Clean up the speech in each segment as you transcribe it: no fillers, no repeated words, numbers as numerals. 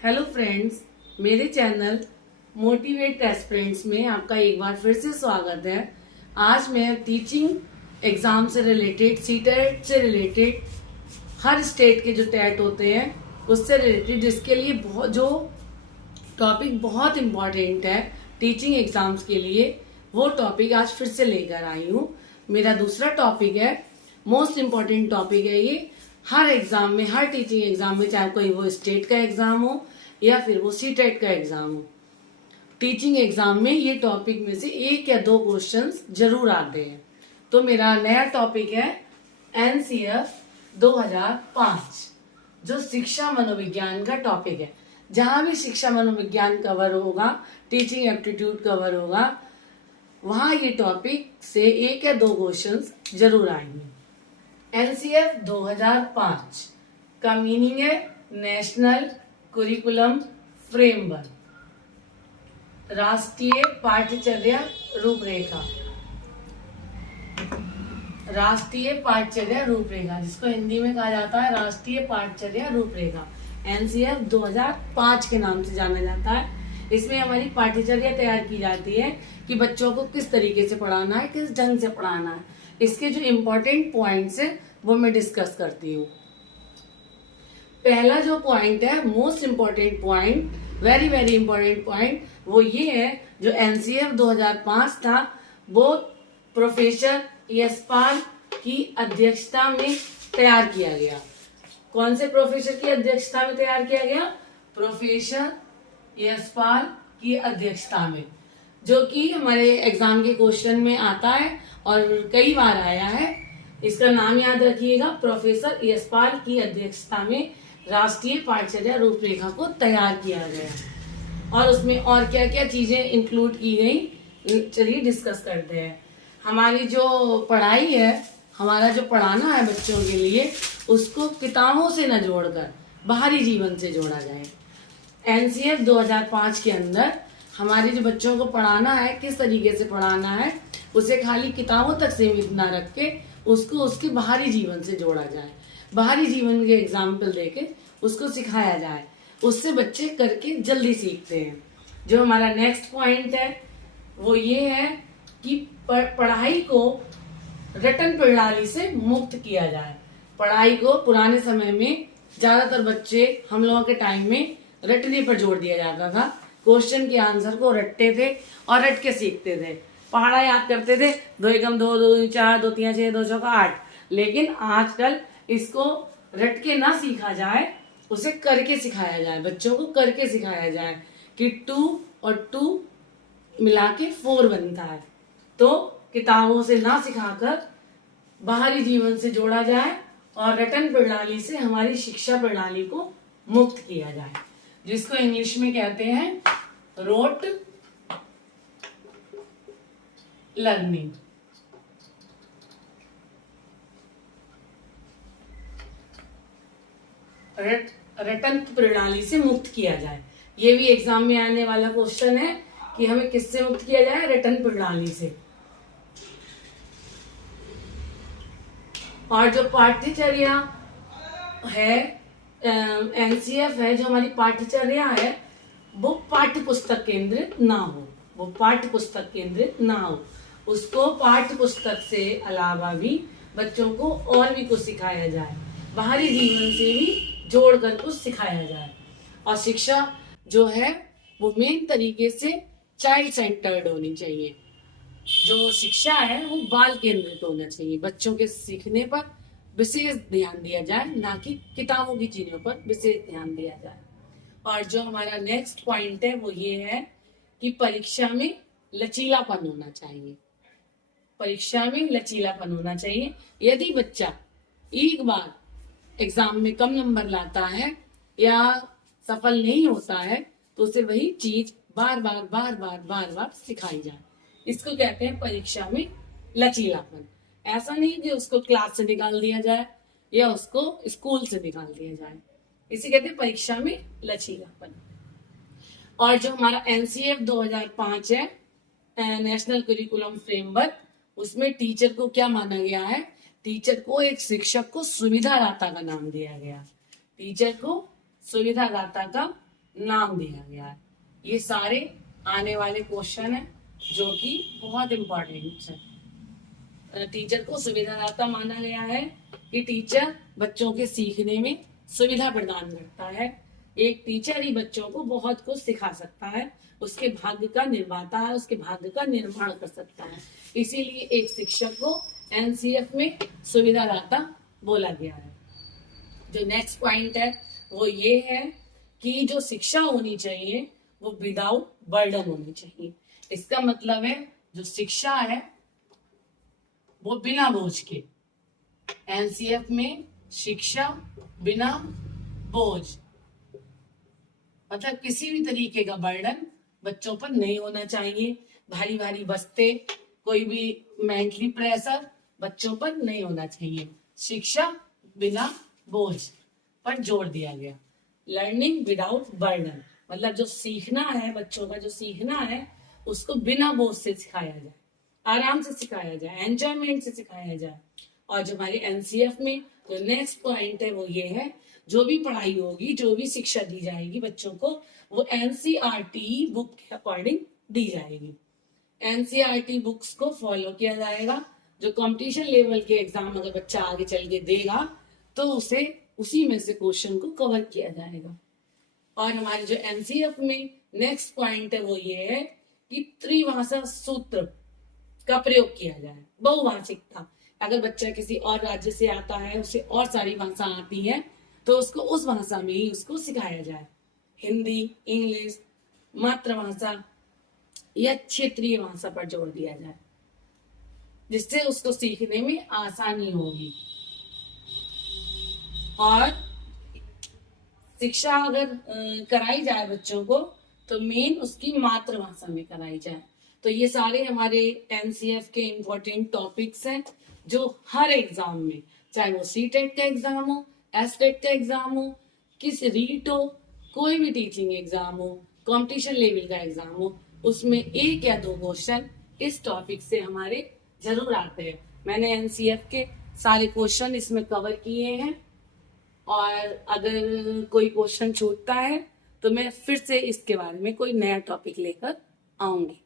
Hello friends, मेरे channel motivate aspirants में आपका एक बार फिर से स्वागत है। आज मैं टीचिंग एग्जाम से रिलेटेड, सीटेट से रिलेटेड, हर स्टेट के जो टेट होते हैं उससे रिलेटेड, जिसके लिए जो टॉपिक बहुत इम्पॉर्टेंट है टीचिंग एग्जाम्स के लिए, वो टॉपिक आज फिर से लेकर आई हूँ। मेरा दूसरा टॉपिक है, मोस्ट इम्पॉर्टेंट टॉपिक है ये। हर एग्जाम में, हर टीचिंग एग्जाम में, चाहे कोई वो स्टेट का एग्जाम हो या फिर वो सीटेट का एग्जाम हो, टीचिंग एग्जाम में ये टॉपिक में से एक या दो क्वेश्चंस जरूर आते हैं। तो मेरा नया टॉपिक है एनसीएफ 2005, जो शिक्षा मनोविज्ञान का टॉपिक है। जहां भी शिक्षा मनोविज्ञान कवर होगा, टीचिंग एप्टीट्यूड कवर होगा, वहां ये टॉपिक से एक या दो क्वेश्चंस जरूर आएंगे। एनसीएफ 2005 का मीनिंग है नेशनल कुरिकुलम फ्रेमवर्क, राष्ट्रीय पाठ्यचर्या रूपरेखा। राष्ट्रीय पाठ्यचर्या रूपरेखा, जिसको हिंदी में कहा जाता है राष्ट्रीय पाठ्यचर्या रूपरेखा, एनसीएफ 2005 के नाम से जाना जाता है। इसमें हमारी पाठ्यचर्या तैयार की जाती है कि बच्चों को किस तरीके से पढ़ाना है, किस ढंग से पढ़ाना है। इसके जो इम्पोर्टेंट पॉइंट्स हैं वो मैं डिस्कस करती हूँ। पहला जो पॉइंट है, most important point, very very important point, वो ये है, जो एनसीएफ 2005 था वो प्रोफेसर यशपाल की अध्यक्षता में तैयार किया गया। कौन से प्रोफेसर की अध्यक्षता में तैयार किया गया? प्रोफेसर यशपाल की अध्यक्षता में, जो कि हमारे एग्जाम के क्वेश्चन में आता है और कई बार आया है। इसका नाम याद रखिएगा, प्रोफेसर यशपाल की अध्यक्षता में राष्ट्रीय पाठ्यचर्या रूपरेखा को तैयार किया गया। और उसमें और क्या क्या चीजें इंक्लूड की गई, चलिए डिस्कस करते हैं। हमारी जो पढ़ाई है, हमारा जो पढ़ाना है बच्चों के लिए, उसको किताबों से न जोड़कर बाहरी जीवन से जोड़ा जाए। एनसीएफ 2005 के अंदर हमारे जो बच्चों को पढ़ाना है, किस तरीके से पढ़ाना है, उसे खाली किताबों तक सीमित ना रख के उसको उसके बाहरी जीवन से जोड़ा जाए। बाहरी जीवन के एग्जाम्पल देके उसको सिखाया जाए, उससे बच्चे करके जल्दी सीखते हैं। जो हमारा नेक्स्ट पॉइंट है वो ये है कि पढ़ाई को रटन प्रणाली से मुक्त किया जाए। पढ़ाई को पुराने समय में ज्यादातर बच्चे, हम लोगों के टाइम में, रटने पर जोर दिया जाता था। क्वेश्चन के आंसर को रटते थे और रट के सीखते थे। पहाड़ा याद करते थे, 2 एकम 2, 2 दूनी 4, 2 3 6, 2 चौका 8। लेकिन आजकल इसको रट के ना सीखा जाए, उसे करके सिखाया जाए। बच्चों को करके सिखाया जाए कि 2 और 2 मिला के 4 बनता है। तो किताबों से ना सिखाकर बाहरी जीवन से जोड़ा जाए और रटन प्रणाली से हमारी शिक्षा प्रणाली को मुक्त किया जाए, जिसको इंग्लिश में कहते हैं रोट लर्निंग। रटन प्रणाली से मुक्त किया जाए। ये भी एग्जाम में आने वाला क्वेश्चन है कि हमें किससे मुक्त किया जाए? रटन प्रणाली से। और जो पाठ्यचर्या है, एनसीएफ है, जो हमारी पाठ्यचर्या है, वो पाठ्य पुस्तक केंद्रित ना हो, वो पाठ्य पुस्तक केंद्रित ना हो। उसको पाठ्य पुस्तक से अलावा भी बच्चों को और भी कुछ सिखाया जाए, बाहरी जीवन से भी जोड़कर कुछ सिखाया जाए। और शिक्षा जो है वो मेन तरीके से चाइल्ड सेंटर्ड होनी चाहिए। जो शिक्षा है वो बाल केंद्रित होना चाहिए। बच्चों के सीखने पर विशेष ध्यान दिया जाए, ना कि किताबों की चीजों पर विशेष ध्यान दिया जाए। और जो हमारा नेक्स्ट पॉइंट है वो ये है कि परीक्षा में लचीलापन होना चाहिए। परीक्षा में लचीलापन होना चाहिए। यदि बच्चा एक बार एग्जाम में कम नंबर लाता है या सफल नहीं होता है, तो उसे वही चीज बार बार बार बार बार बार सिखाई जाए। इसको कहते हैं परीक्षा में लचीलापन। ऐसा नहीं कि उसको क्लास से निकाल दिया जाए या उसको स्कूल से निकाल दिया जाए, इसे कहते हैं परीक्षा में लचीलापन। और जो हमारा एनसीएफ 2005 है, नेशनल करिकुलम फ्रेमवर्क, उसमें टीचर को क्या माना गया है? टीचर को, एक शिक्षक को सुविधादाता का नाम दिया गया। टीचर को सुविधादाता का नाम दिया गया है। ये सारे आने वाले क्वेश्चन है जो कि बहुत इंपॉर्टेंट है। टीचर को सुविधादाता माना गया है कि टीचर बच्चों के सीखने में सुविधा प्रदान करता है। एक टीचर ही बच्चों को बहुत कुछ सिखा सकता है, उसके भाग्य का निर्माता है, उसके भाग्य का निर्माण कर सकता है। इसीलिए एक शिक्षक को एनसीएफ में सुविधादाता बोला गया है। जो नेक्स्ट पॉइंट है वो ये है कि जो शिक्षा होनी चाहिए वो विदाउट बर्डन होनी चाहिए। इसका मतलब है जो शिक्षा है वो बिना बोझ के। एनसीएफ में शिक्षा बिना बोझ, मतलब किसी भी तरीके का बर्डन बच्चों पर नहीं होना चाहिए। भारी भारी बस्ते, कोई भी मेंटली प्रेशर बच्चों पर नहीं होना चाहिए। शिक्षा बिना बोझ पर जोर दिया गया। लर्निंग विदाउट बर्डन, मतलब जो सीखना है, बच्चों का जो सीखना है उसको बिना बोझ से सिखाया जाए, आराम से सिखाया जाए, एंजॉयमेंट से सिखाया जाए। और जो हमारे एनसीएफ में जो नेक्स्ट पॉइंट है वो ये है, जो भी पढ़ाई होगी, जो भी शिक्षा दी जाएगी बच्चों को, वो एनसीईआरटी बुक के अकॉर्डिंग दी जाएगी। एनसीईआरटी बुक्स को फॉलो किया जाएगा। जो कंपटीशन लेवल के एग्जाम अगर बच्चा आगे चल के देगा तो उसे उसी में से क्वेश्चन को कवर किया जाएगा। और हमारे जो एनसीएफ में नेक्स्ट पॉइंट है वो ये है कि त्रिभाषा सूत्र का प्रयोग किया जाए। बहुभाषिकता, अगर बच्चा किसी और राज्य से आता है, उसे और सारी भाषा आती है, तो उसको उस भाषा में ही उसको सिखाया जाए। हिंदी, इंग्लिश, मातृभाषा या क्षेत्रीय भाषा पर जोर दिया जाए, जिससे उसको सीखने में आसानी होगी। और शिक्षा अगर कराई जाए बच्चों को तो मेन उसकी मातृभाषा में कराई जाए। तो ये सारे हमारे एनसीएफ के इम्पोर्टेंट टॉपिक्स हैं जो हर एग्जाम में, चाहे वो सीटेट का एग्जाम हो, एसटेट का एग्जाम हो, किस रीट हो, कोई भी टीचिंग एग्जाम हो, कंपटीशन लेवल का एग्जाम हो, उसमें एक या दो क्वेश्चन इस टॉपिक से हमारे जरूर आते हैं। मैंने एनसीएफ के सारे क्वेश्चन इसमें कवर किए हैं, और अगर कोई क्वेश्चन छूटता है तो मैं फिर से इसके बारे में कोई नया टॉपिक लेकर आऊंगी।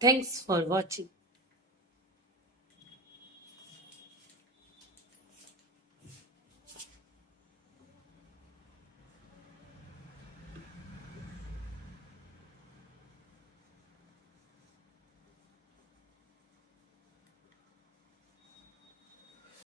Thanks for watching.